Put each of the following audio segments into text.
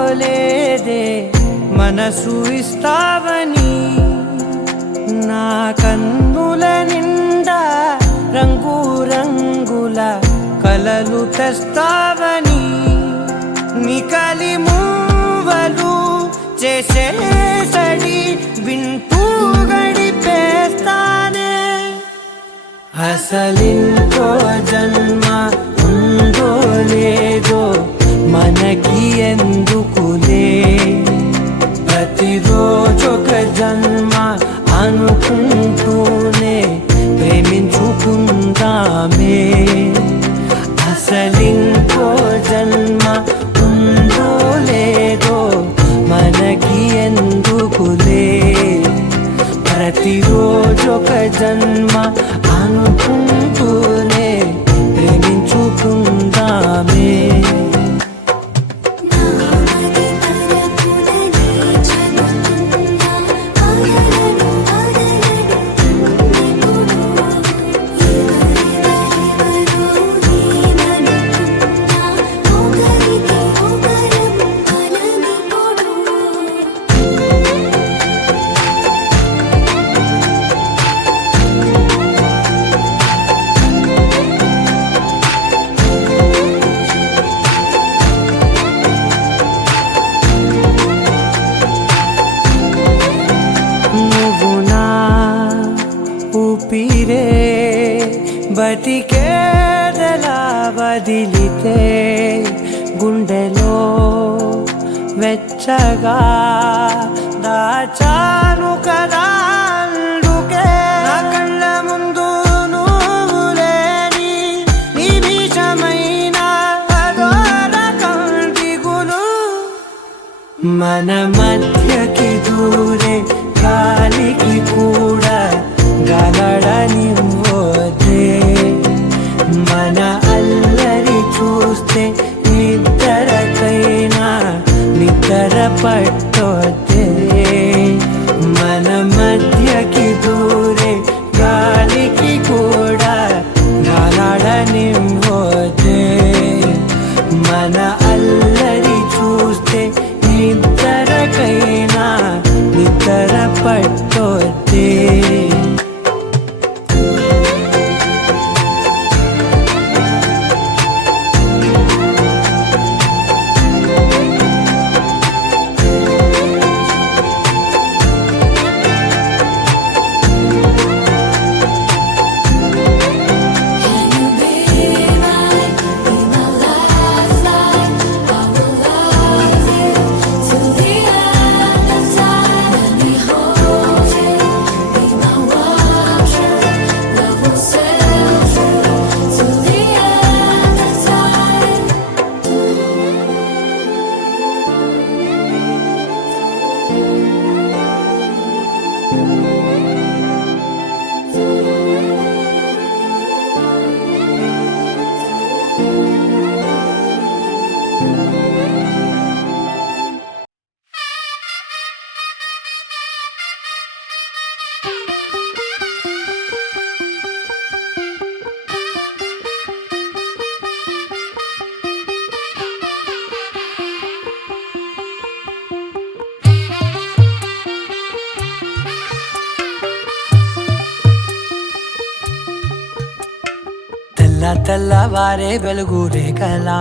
అనుకోలేదే మనసు ఇస్తావని నా కన్నుల నిండా రంగు రంగుల కలలు తెస్తావని నికలి మూవలు చేసేసడి వింటూ గడిపేస్తానే అసలింకో జన్మ ఉందో లేదో మనకి ఎందుకులే ప్రతిరోజొక జన్మ అనుకుంటూనే ప్రేమించుకుందామే అసలింకో జన్మ ఉందో లేదో మనకి ఎందుకులే ప్రతిరోజొక జన్మ అనుకుంటూనే ప్రేమించుకుందామే ఊపిరే బతికేదలా వదిలితే గుండెలో వెచ్చగా దాచాను కదా అందుకే నా కళ్ళ ముందు నువ్వు లేని నిమిషమైన అదోరకం దిగులు మన మధ్యకి దూరే గాలికి కూడా గలడనివ్వదే మన అల్లరి చూస్తే నిద్రకైనా నిద్ర పట్టొద్దే మన మధ్యకి దూరే గాలికి కూడా గలడనివ్వదే మన అల్లరి చూస్తే నిద్రకైనా నిద్ర పట్టొద్దే తెల్లవారే వెలుగు రేఖలా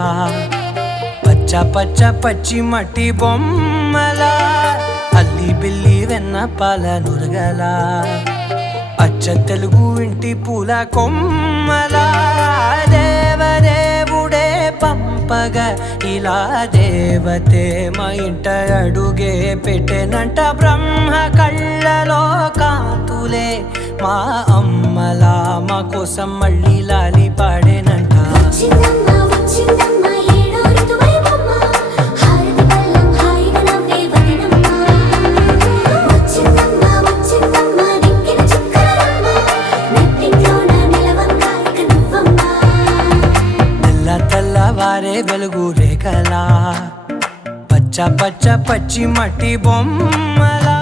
పచ్చ పచ్చ పచ్చి మట్టి బొమ్మలా అల్లి బిల్లి వెన్న పాల నురగలా అచ్చ తెలుగు ఇంటి పూల కొమ్మలా దేవదేవుడే పంపగా ఇలా దేవతే మా ఇంట అడుగే పెట్టెనంట బ్రహ్మ కళ్ళలో కాంతులే మా అమ్మలా మా కోసం మళ్ళీ లాలి పాడేనంట తెల్లవారే వెలుగు రేఖలా పచ్చ పచ్చ పచ్చి మట్టి బొమ్మలా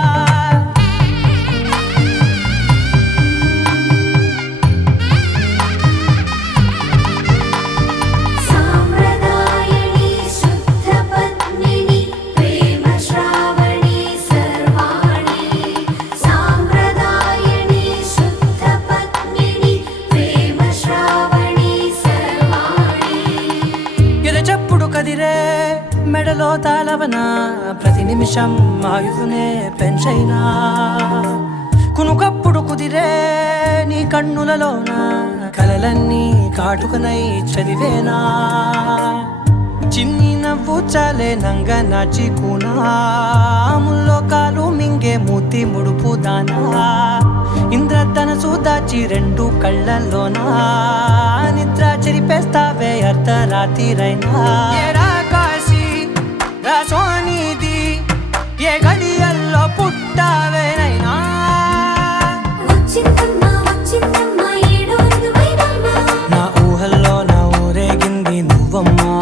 కన్నా ప్రతి నిమిషం ఆయుధునే పెంచైనా కునుకప్పుడు కుదిరే నీ కన్నులలోన కలలన్నీ కాటుకనై చదివేనా చిన్ని నవ్వు చాలే నంగ నాచి కూనాముల్లో కాలు మింగే మూతి ముడుపు దానా ఇంద్రధనసు దాచి రెండు కళ్ళల్లోనా నిద్ర చెరిపేస్తావే అర్ధరాత్రిరైనా ఏరా కాశీ రాసోనిది ఏ గడియల్లో పుట్టావేనైనా నా ఊహల్లో నా ఊరేగింది నువ్వమ్మా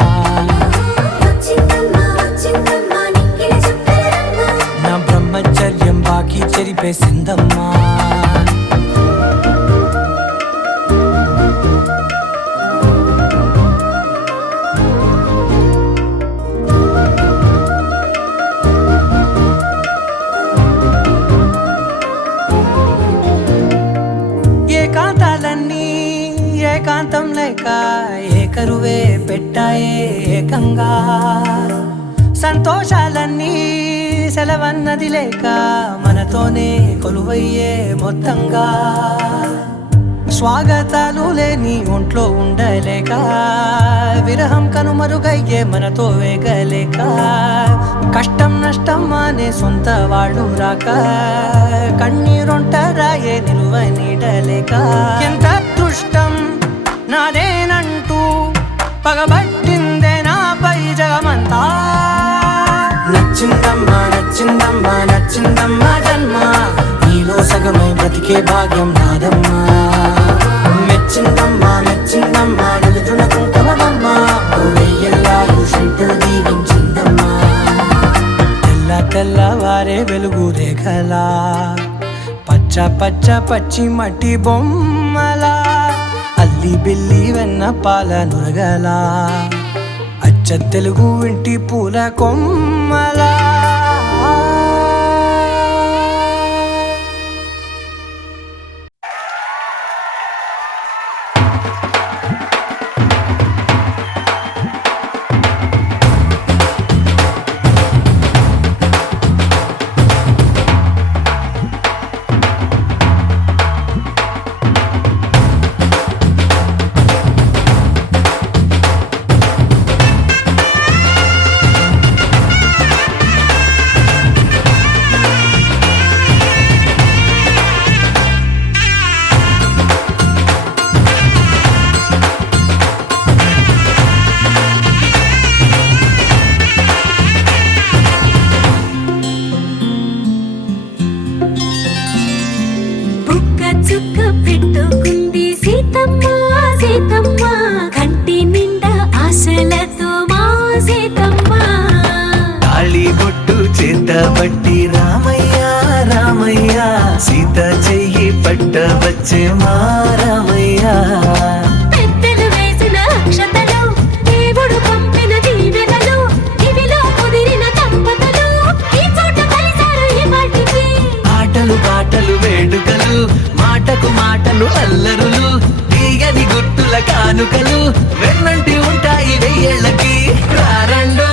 నా బ్రహ్మచర్యం బాకీ చెరిపేసిందమ్మా ఏకాంతాలన్నీ ఏకాంతం లేక ఏకరువే పెట్టాయే ఏకంగా సంతోషాలన్నీ సెలవన్నది లేక మనతోనే కొలువయ్యే మొత్తంగా స్వాగతాలు లేని ఒంట్లో ఉండలేక విరహం కనుమరుగయ్యే మనతో వేగలేక కష్టం నష్టం అనే సొంత వాళ్ళు రాక కన్నీరొంటరాయే నిలువ నీడలేక ఎంత అదృష్టం నాదేనంటూ పగబట్టిందే నాపై జగమంతా నచ్చిందమ్మా నచ్చిందమ్మా నచ్చిందమ్మా జన్మ నీలో సగమై బ్రతికే భాగ్యం నాదమ్మా మెచ్చిందమ్మా మెచ్చిందమ్మా నిలుచున కుంకుమమ్మా వెయ్యల్లాలు శంకులు దీవించిందమ్మా తెల్ల తెల్లవారే వెలుగు రేఖలా పచ్చ పచ్చ పచ్చి మట్టి బొమ్మలా అల్లి బిల్లి వెన్న పాల నురగలా అచ్చ తెలుగు ఇంటి పూల కొమ్మలా పట్టి రామయ్య రామయ్య సీత చెయ్యి పట్ట వచ్చే మా రామయ్య పెద్దలు వేసిన అక్షతలు దేవుడు పంపిన దీవెనలు ఇవిలో కుదిరిన దంపతులు ఈ చోట కలిసారు ఈ వాటికి ఆటలు పాటలు వేడుకలు మాటకు మాటలు అల్లరులు తీయని గుర్తుల కానుకలు వెన్నంటి ఉంటాయి వెయ్యేళ్ళకి రారండో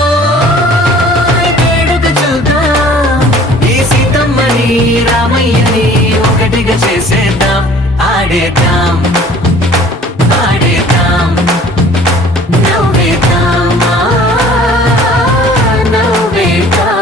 రామయ్యని ఒకటిగా చేసేద్దాం ఆడేద్దాం ఆడేద్దాం నవ్వేద్దాం నవ్వేద్దాం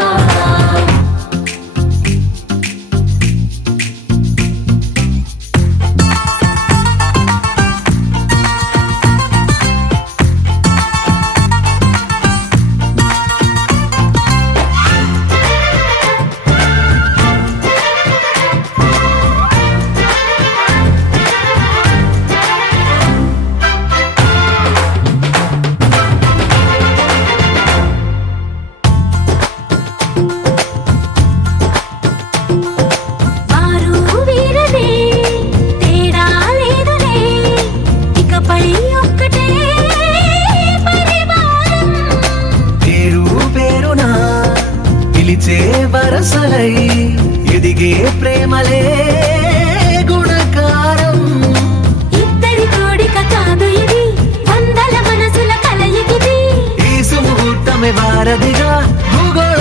వరసలై ఎదిగే ప్రేమలే గుణకారం ఇద్దరి కోడిక కాదు ఇది వందల మనసుల కలయికిది ఈ సుముహూర్తమే వారధిగా భూగోళ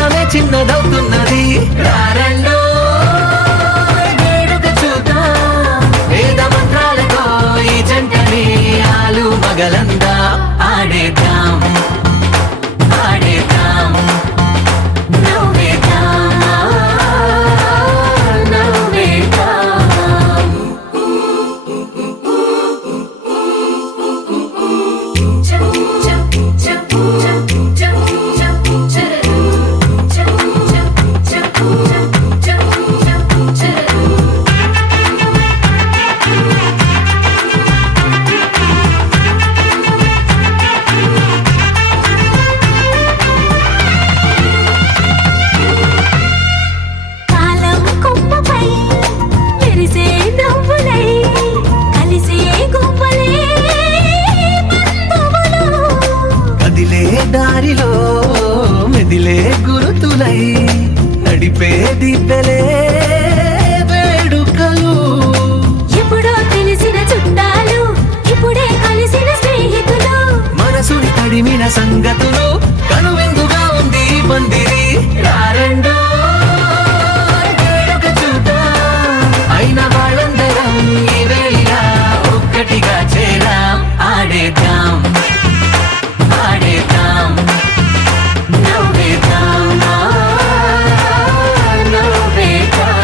వీధులై నడిపే దిబ్బెలే వేడుకలు. ఎప్పుడో తెలిసిన చుట్టాలు ఇప్పుడే కలిసిన స్నేహితులు. మనసుని తడిమిన సంగతులు కనువిందుగా ఉంది ఈ పందిరి. రారండో వేడుక చూద్దాం, అయిన వాళ్ళందరం ఈ వేళ ఒక్కటిగా చేరాం. ఆడేద్దాం ఆడేద్దాం నవ్వేద్దాం నవ్వేద్దాం.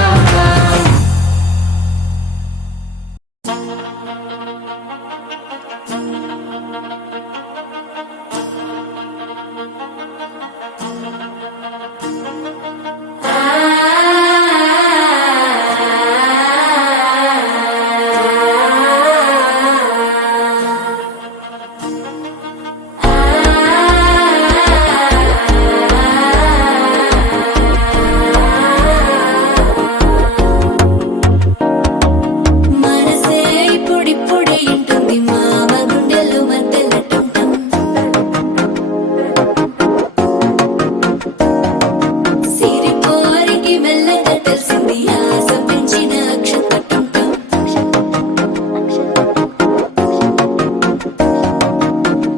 మనసే ఇప్పుడిప్పుడే ఇంటుంది మామ గుండెలు మధ్యలో టంటం. సిరిపోరికి మెల్లగా తెలిసింది ఆశ పెంచిన అక్షత టంటం.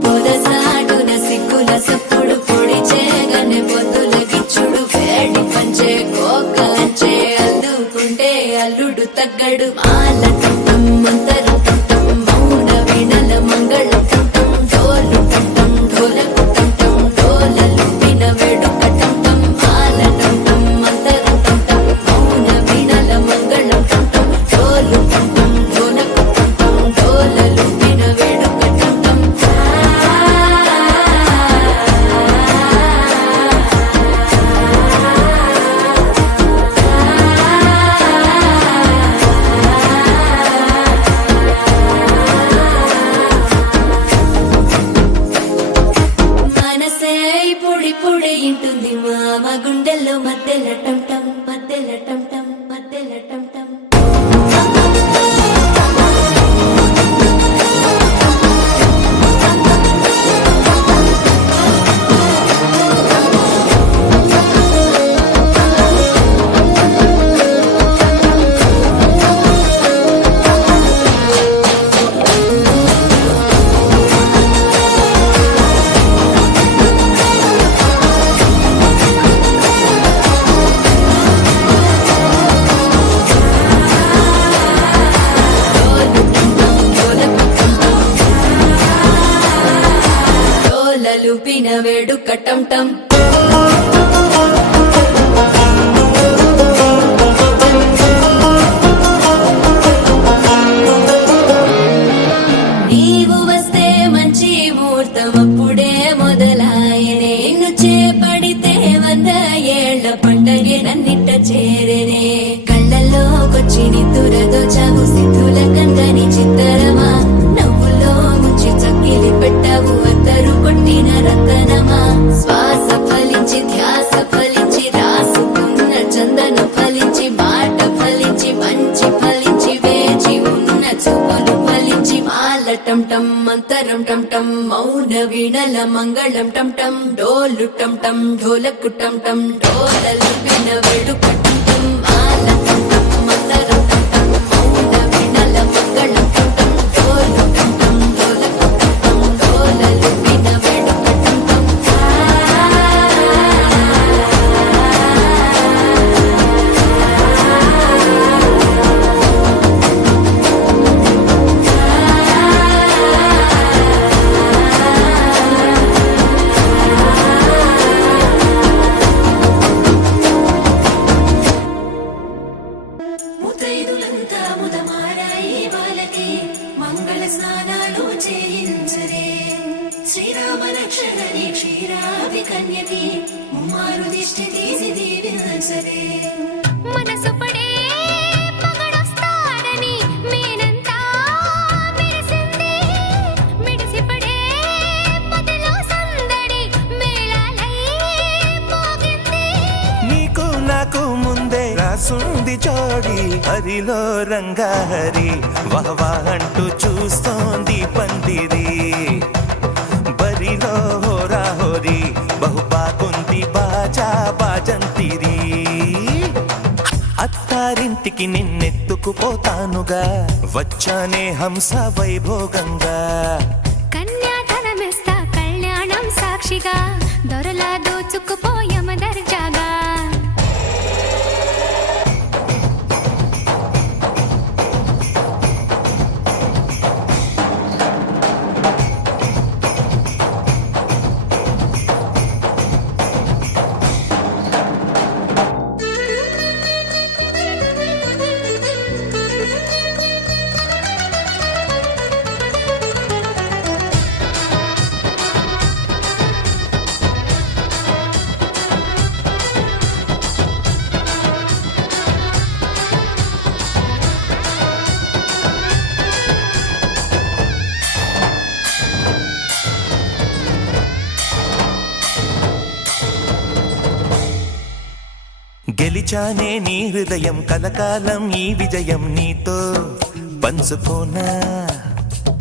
పొదసాటున సిగ్గుల సప్పుడు పొడి చేయగానే పొద్దుల గిచ్చుడు వేడి పంచే కోకలంచే అల్లుకుంటే అల్లుడు తగ్గడు. మాల టంటం మంతర టంటం మౌన వీణల మంగళ టంటం డోలు టంటం ఢోలకు టంటం డోలలు విన వేడుక టంటం. మాల టంటం మంతర టంటం మౌన వీణల మంగళ టంటం డోలు టంటం ఢోలకు టంటం డోలలు విన వేడుక టంటం. మనసే ఇప్పుడిప్పుడే ఇంటుంది మామ గుండెల్లో మధ్యలో టంటం మధ్యలో టంటం మధ్యలో టంటం. డోలలు పిన వేడుక టంటం. నీవు వస్తే మంచి ముహూర్తం అప్పుడే మొదలాయనే. నిన్ను చేపడితే 100 ఏళ్ల పండగే నన్నిట్ట చేరేనే. కళ్ళల్లోకొచ్చి నిద్దురదో చావు సిద్ధుల కందని చిత్తరమా. నవ్వులో ముంచి చక్కిలి పెట్టావు అద్దరు కొట్టిన రతనమా. శ్వాస ఫలించి ధ్యాస ఫలించి రాసుకున్న చందన ఫలించి మాట ఫలించి మంచి ఫలించి వేచి ఉన్న చూపులు ఫలించి మాల టంటం మంతరం టంటం మౌన వీణల మంగళం టంటం డోలు టంటం ఢోలకు టంటం డోలలు విన వేడుక టంటం. మాల టంటం మంతరం టంటం మౌన వీణల మంగళం టంటం డోలు టంటం ఢోలకు టంటం డోలలు విన వేడుక టంటం. ముత్తైదులంతా ముదమారాయి వాళ్ళకి మంగళ స్నానాలు చేయించరే. శ్రీరామ రక్షణని క్షీరాభి కన్యకి ముమ్మారు దిష్టి తీసి దీవించరే. మనసు పడే మగడొస్తాడని మేనంతా మెరిసింది. మిడిసి పడే పదిలో సందడి మేళాలై మోగింది. నీకు నాకు ముందే రాసుంది జోడి హరిలో రంగాహరి వహవా అంటూ చూస్తోంది పందిరి. బరిలో హోరా హోరీ బహు బాగుంది బాజ బాజా బాజంతిరి అత్తారింటికి నిన్నెత్తుకుపోతానుగా వచ్చానే హంస వైభోగంగా కన్యాధనమిస్తా కళ్యాణం సాక్షిగా దొరలా దోచుకుపోయమ దర్జాగా గెలిచానే నీ హృదయం కలకాలం ఈ విజయం నీతో పంచుకోనా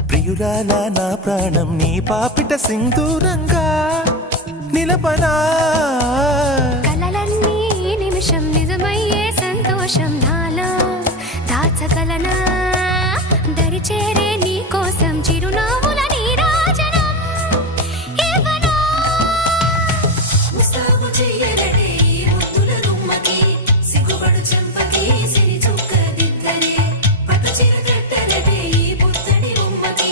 ప్రియురాలా నా ప్రాణం నీ పాపిట సింధూరంగా నిలపనా కలలన్నీ నిమిషం నిజమయ్యే సంతోషం నాలో దాచగలనా దరిచేరే నీ కోసం చిరునవ్వుల నీరాజనం ఇవ్వనా ముస్తాబు చెయ్యలడే ఈ ముద్దుల గుమ్మకి సిగ్గుపడు చెంపకి సిరి చుక్క దిద్దలే పట్టు చీర కట్టలడే ఈ పుత్తడి బొమ్మకి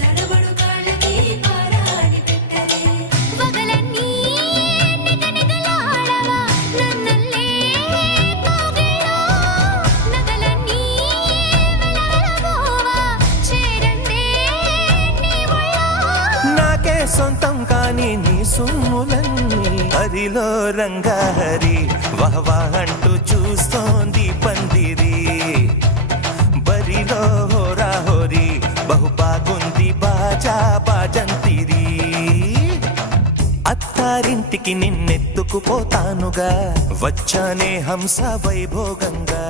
తడబడు కాళ్ళకి పారాడి పెట్టలే పగలన్నీ నిగనిగలాడవా నన్నల్లే కోగిలో నగలన్నీ వెలవెలబోవా చేరందే నీ ఒళ్ళో నాకే సొంతం కాని నీ సొమ్ములన్నీ హరిలో రంగాహరి వహవా అంటూ చూస్తోంది పందిరి బరిలో హోరా హోరి బహు బాగుంది బాజా బాజంతిరి అత్తారింటికి నిన్నెత్తుకుపోతానుగా వచ్చానే హంస వైభోగంగా